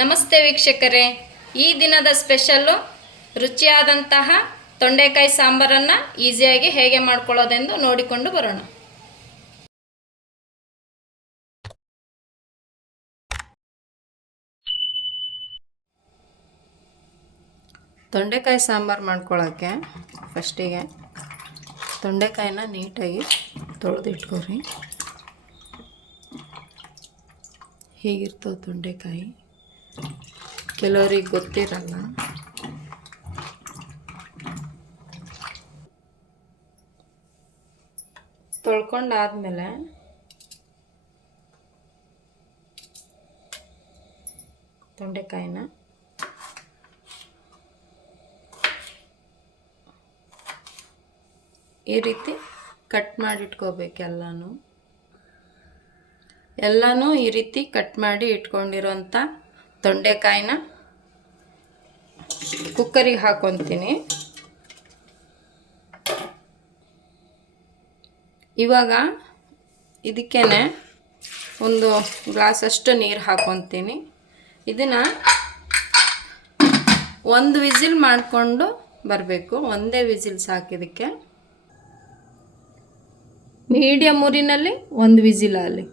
ನಮಸ್ತೆ ವೀಕ್ಷಕರೇ. ಈ ದಿನದ ಸ್ಪೆಷಲ್ಲು ರುಚಿಯಾದಂತಹ ತೊಂಡೆಕಾಯಿ ಸಾಂಬಾರನ್ನು ಈಸಿಯಾಗಿ ಹೇಗೆ ಮಾಡ್ಕೊಳ್ಳೋದೆಂದು ನೋಡಿಕೊಂಡು ಬರೋಣ. ತೊಂಡೆಕಾಯಿ ಸಾಂಬಾರು ಮಾಡ್ಕೊಳ್ಳೋಕ್ಕೆ ಫಸ್ಟಿಗೆ ತೊಂಡೆಕಾಯಿನ ನೀಟಾಗಿ ತೊಳೆದಿಟ್ಕೊರಿ. ಹೀಗಿರ್ತವೆ ತೊಂಡೆಕಾಯಿ? ಕೆಲವ್ರಿಗೆ ಗೊತ್ತಿರಲ್ಲ. ತೊಳ್ಕೊಂಡಾದ್ಮೇಲೆ ತೊಂಡೆಕಾಯಿನ ಈ ರೀತಿ ಕಟ್ ಮಾಡಿಟ್ಕೋಬೇಕು ಎಲ್ಲನೂ. ಎಲ್ಲನೂ ಈ ರೀತಿ ಕಟ್ ಮಾಡಿ ಇಟ್ಕೊಂಡಿರೋಂಥ ತೊಂಡೆಕಾಯಿನ ಕುಕ್ಕರಿಗೆ ಹಾಕೊತೀನಿ. ಇವಾಗ ಇದಕ್ಕೇನೆ ಒಂದು ಗ್ಲಾಸಷ್ಟು ನೀರು ಹಾಕೊತೀನಿ. ಇದನ್ನು ಒಂದು ವಿಸಿಲ್ ಮಾಡಿಕೊಂಡು ಬರಬೇಕು. ಒಂದೇ ವಿಸಿಲ್ ಸಾಕಿದಕ್ಕೆ ಮೀಡಿಯಮ್ ಊರಿನಲ್ಲಿ ಒಂದು ವಿಸಿಲ್ ಆಗಲಿ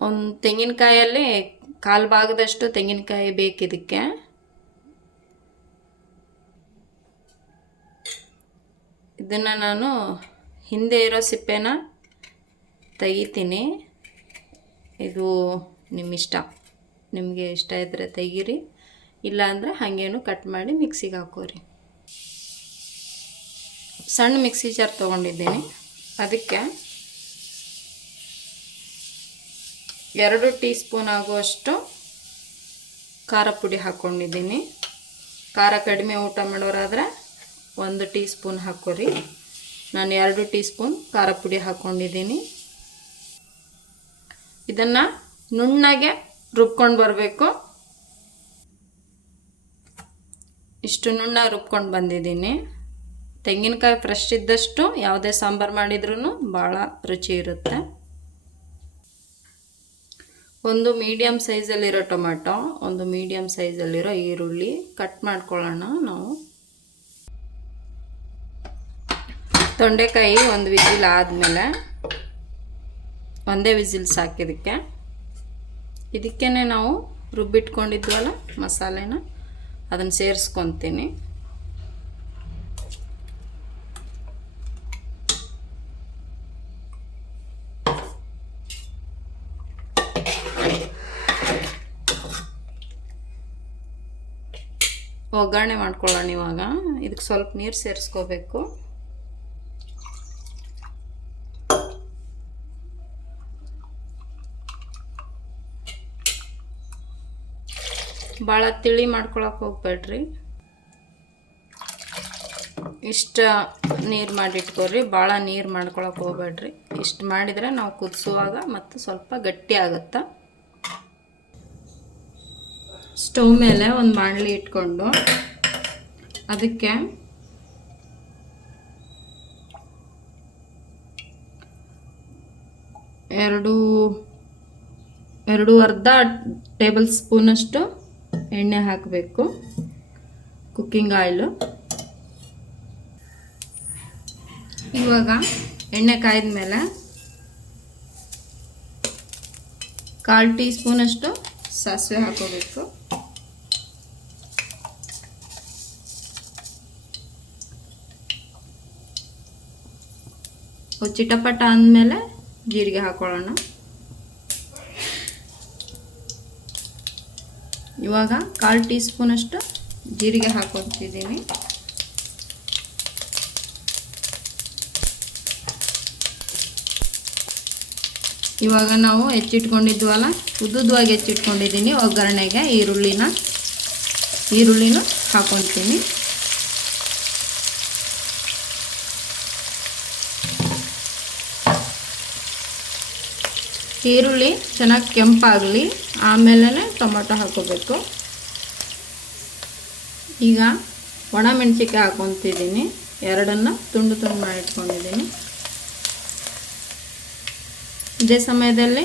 ಒಂದು ತೆಂಗಿನಕಾಯಲ್ಲಿ ಕಾಲು ಭಾಗದಷ್ಟು ತೆಂಗಿನಕಾಯಿ ಬೇಕಿದಕ್ಕೆ ಇದನ್ನು ನಾನು ಹಿಂದೆ ಇರೋ ಸಿಪ್ಪೆನ ತೆಗಿತೀನಿ. ಇದು ನಿಮ್ಮ ಇಷ್ಟ. ನಿಮಗೆ ಇಷ್ಟ ಇದ್ದರೆ ತೆಗೀರಿ. ಇಲ್ಲಾಂದರೆ ಹಾಗೇನು ಕಟ್ ಮಾಡಿ ಮಿಕ್ಸಿಗೆ ಹಾಕೋರಿ. ಸಣ್ಣ ಮಿಕ್ಸಿ ಜಾರ್ ತೊಗೊಂಡಿದ್ದೀನಿ. ಅದಕ್ಕೆ ಎರಡು ಟೀ ಸ್ಪೂನ್ ಆಗುವಷ್ಟು ಖಾರ ಪುಡಿ ಹಾಕ್ಕೊಂಡಿದ್ದೀನಿ ಖಾರ ಕಡಿಮೆ ಊಟ ಮಾಡೋರಾದರೆ ಒಂದು ಟೀ ಸ್ಪೂನ್ ಹಾಕೋರಿ ನಾನು ಎರಡು ಟೀ ಸ್ಪೂನ್ ಖಾರ ಪುಡಿ ಹಾಕ್ಕೊಂಡಿದ್ದೀನಿ ಇದನ್ನು ನುಣ್ಣಗೆ ರುಬ್ಕೊಂಡು ಬರಬೇಕು. ಇಷ್ಟು ನುಣ್ಣ ರುಬ್ಕೊಂಡು ಬಂದಿದ್ದೀನಿ. ತೆಂಗಿನಕಾಯಿ ಫ್ರೆಶ್ ಇದ್ದಷ್ಟು ಯಾವುದೇ ಸಾಂಬಾರು ಮಾಡಿದ್ರೂ ಭಾಳ ರುಚಿ ಇರುತ್ತೆ. ಒಂದು ಮೀಡಿಯಮ್ ಸೈಜಲ್ಲಿರೋ ಟೊಮೆಟೊ, ಒಂದು ಮೀಡಿಯಮ್ ಸೈಜಲ್ಲಿರೋ ಈರುಳ್ಳಿ ಕಟ್ ಮಾಡ್ಕೊಳ್ಳೋಣ ನಾವು. ತೊಂಡೆಕಾಯಿ ಒಂದು ವಿಸಿಲ್ ಆದಮೇಲೆ ಒಂದೇ ವಿಸಿಲ್ ಸಾಕಿದಕ್ಕೆ ಇದಕ್ಕೇ. ನಾವು ರುಬ್ಬಿಟ್ಕೊಂಡಿದ್ವಲ್ಲ ಮಸಾಲೆನ, ಅದನ್ನು ಸೇರಿಸ್ಕೊತೀನಿ. ಒಗ್ಗರಣೆ ಮಾಡ್ಕೊಳ್ಳೋಣ ಇವಾಗ. ಇದಕ್ಕೆ ಸ್ವಲ್ಪ ನೀರು ಸೇರಿಸ್ಕೋಬೇಕು. ಭಾಳ ತಿಳಿ ಮಾಡ್ಕೊಳಕ್ಕೆ ಹೋಗ್ಬೇಡ್ರಿ. ಇಷ್ಟು ನೀರು ಮಾಡಿಟ್ಕೊರಿ ಭಾಳ ನೀರು ಮಾಡ್ಕೊಳಕ್ಕೆ ಹೋಗ್ಬೇಡ್ರಿ. ಇಷ್ಟು ಮಾಡಿದರೆ ನಾವು ಕುದಿಸುವಾಗ ಮತ್ತು ಸ್ವಲ್ಪ ಗಟ್ಟಿ ಆಗುತ್ತೆ? ಸ್ಟವ್ ಮೇಲೆ ಒಂದು ಬಾಣಲಿ ಇಟ್ಕೊಂಡು ಅದಕ್ಕೆ ಎರಡು ಎರಡು ಅರ್ಧ ಟೇಬಲ್ ಸ್ಪೂನಷ್ಟು ಎಣ್ಣೆ ಹಾಕಬೇಕು, ಕುಕ್ಕಿಂಗ್ ಆಯಿಲು. ಇವಾಗ ಎಣ್ಣೆ ಕಾಯ್ದ ಮೇಲೆ ಕಾಲು ಟೀ ಸ್ಪೂನಷ್ಟು ಸಾಸಿವೆ ಹಾಕೋಬೇಕು. ಚಿಟಪಟ ಅಂದಮೇಲೆ ಜೀರಿಗೆ ಹಾಕೊಳ್ಳೋಣ. ಇವಾಗ ಕಾಲು ಟೀ ಸ್ಪೂನಷ್ಟು ಜೀರಿಗೆ ಹಾಕೊತಿದ್ದೀನಿ. ಇವಾಗ ನಾವು ಹೆಚ್ಚಿಟ್ಕೊಂಡಿದ್ವಲ್ಲ? ಉದ್ದುದ್ದವಾಗಿ ಹೆಚ್ಚಿಟ್ಕೊಂಡಿದ್ದೀನಿ. ಒಗ್ಗರಣೆಗೆ ಈರುಳ್ಳಿನ ಈರುಳ್ಳಿನ ಹಾಕೊತೀನಿ. ಈರುಳ್ಳಿ ಚೆನ್ನಾಗಿ ಕೆಂಪಾಗಲಿ ಆಮೇಲೆ ಟೊಮೊಟೊ ಹಾಕೋಬೇಕು. ಈಗ ಒಣ ಮೆಣಸಿಕಾಯಿ ಹಾಕೊತಿದ್ದೀನಿ. ಎರಡನ್ನು ತುಂಡು ತುಂಡು ಮಾಡಿ ಇಟ್ಕೊಂಡಿದ್ದೀನಿ ಇದೇ ಸಮಯದಲ್ಲಿ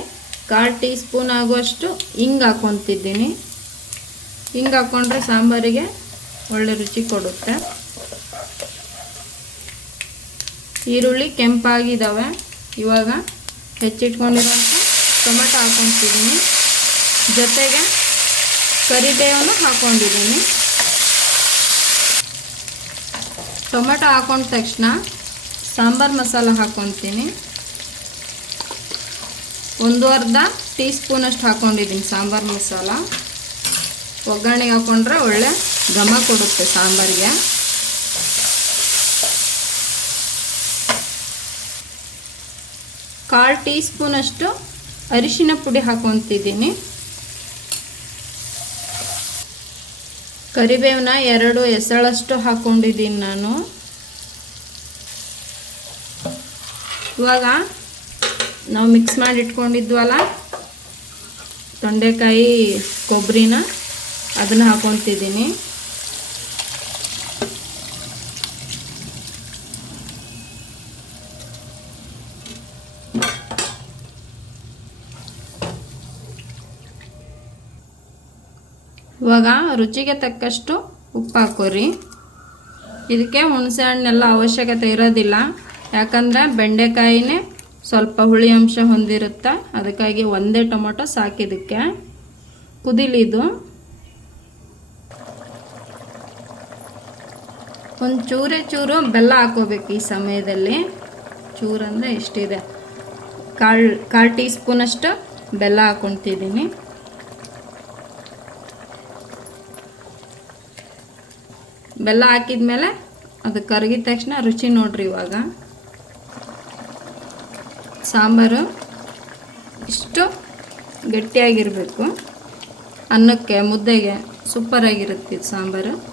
ಕಾಲು ಟೀ ಸ್ಪೂನ್ ಆಗುವಷ್ಟು ಹಿಂಗೆ ಹಾಕ್ಕೊತಿದ್ದೀನಿ ಹಿಂಗೆ ಹಾಕ್ಕೊಂಡ್ರೆ ಸಾಂಬಾರಿಗೆ ಒಳ್ಳೆ ರುಚಿ ಕೊಡುತ್ತೆ. ಈರುಳ್ಳಿ ಕೆಂಪಾಗಿದ್ದಾವೆ ಇವಾಗ ಹೆಚ್ಚಿಟ್ಕೊಂಡಿರೋಂಥ ಟೊಮೆಟೊ ಹಾಕ್ಕೊತಿದ್ದೀನಿ ಜೊತೆಗೆ ಕರಿಬೇವನ್ನು ಹಾಕ್ಕೊಂಡಿದ್ದೀನಿ ಟೊಮೆಟೊ ಹಾಕೊಂಡ ತಕ್ಷಣ ಸಾಂಬಾರು ಮಸಾಲ ಹಾಕ್ಕೊತೀನಿ ಒಂದು ಅರ್ಧ ಟೀ ಸ್ಪೂನಷ್ಟು ಹಾಕ್ಕೊಂಡಿದ್ದೀನಿ ಸಾಂಬಾರು ಮಸಾಲ. ಒಗ್ಗರಣೆಗೆ ಹಾಕ್ಕೊಂಡ್ರೆ ಒಳ್ಳೆ ಘಮ ಕೊಡುತ್ತೆ ಸಾಂಬಾರಿಗೆ. ಕಾಲು ಟೀ ಸ್ಪೂನಷ್ಟು ಅರಿಶಿನ ಪುಡಿ ಹಾಕೊತಿದ್ದೀನಿ. ಕರಿಬೇವನ್ನ ಎರಡು ಎಸಳಷ್ಟು ಹಾಕ್ಕೊಂಡಿದ್ದೀನಿ ನಾನು. ಇವಾಗ ನಾವು ಮಿಕ್ಸ್ ಮಾಡಿ ಇಟ್ಕೊಂಡಿದ್ವಲ್ಲ ತೊಂಡೆಕಾಯಿ ಕೊಬ್ಬರಿನ ಅದನ್ನ ಹಾಕೊತಿದ್ದೀನಿ. ಇವಾಗ ರುಚಿಗೆ ತಕ್ಕಷ್ಟು ಉಪ್ಪು ಹಾಕೋರಿ. ಇದಕ್ಕೆ ಹುಣಸೆ ಹಣ್ಣೆಲ್ಲ ಅವಶ್ಯಕತೆ ಇರೋದಿಲ್ಲ. ಯಾಕಂದರೆ ಬೆಂಡೆಕಾಯಿನೇ ಸ್ವಲ್ಪ ಹುಳಿ ಅಂಶ ಹೊಂದಿರುತ್ತೆ? ಅದಕ್ಕಾಗಿ ಒಂದೇ ಟೊಮೊಟೊ ಸಾಕಿದಕ್ಕೆ ಕುದಿಲಿದು ಒಂದು ಚೂರೇ ಚೂರು ಬೆಲ್ಲ ಹಾಕೋಬೇಕು ಈ ಸಮಯದಲ್ಲಿ. ಚೂರಂದರೆ ಇಷ್ಟಿದೆ. ಕಾಳು ಕಾಲು ಟೀ ಸ್ಪೂನಷ್ಟು ಬೆಲ್ಲ ಹಾಕ್ಕೊತಿದ್ದೀನಿ ಬೆಲ್ಲ ಹಾಕಿದ್ಮೇಲೆ ಅದು ಕರಗಿದ ತಕ್ಷಣ ರುಚಿ ನೋಡ್ರಿ ಇವಾಗ. ಸಾಂಬಾರು ಇಷ್ಟು ಗಟ್ಟಿಯಾಗಿರಬೇಕು. ಅನ್ನಕ್ಕೆ, ಮುದ್ದೆಗೆ ಸೂಪರಾಗಿರುತ್ತೆ ಸಾಂಬಾರು.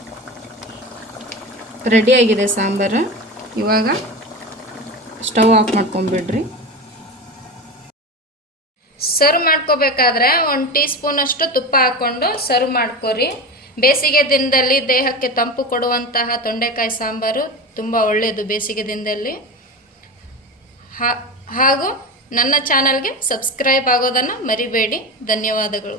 ರೆಡಿಯಾಗಿದೆ ಸಾಂಬಾರು. ಇವಾಗ ಸ್ಟವ್ ಆಫ್ ಮಾಡ್ಕೊಂಬಿಡ್ರಿ. ಸರ್ವ್ ಮಾಡ್ಕೋಬೇಕಾದ್ರೆ ಒಂದು ಟೀ ಸ್ಪೂನಷ್ಟು ತುಪ್ಪ ಹಾಕ್ಕೊಂಡು ಸರ್ವ್ ಮಾಡ್ಕೋರಿ. ಬೇಸಿಗೆ ದಿನದಲ್ಲಿ ದೇಹಕ್ಕೆ ತಂಪು ಕೊಡುವಂತಹ ತೊಂಡೆಕಾಯಿ ಸಾಂಬಾರು ತುಂಬ ಒಳ್ಳೆಯದು ಬೇಸಿಗೆ ದಿನದಲ್ಲಿ. ಹಾ- ಹಾಗೂ ನನ್ನ ಚಾನಲ್ಗೆ ಸಬ್ಸ್ಕ್ರೈಬ್ ಆಗೋದನ್ನು ಮರಿಬೇಡಿ. ಧನ್ಯವಾದಗಳು.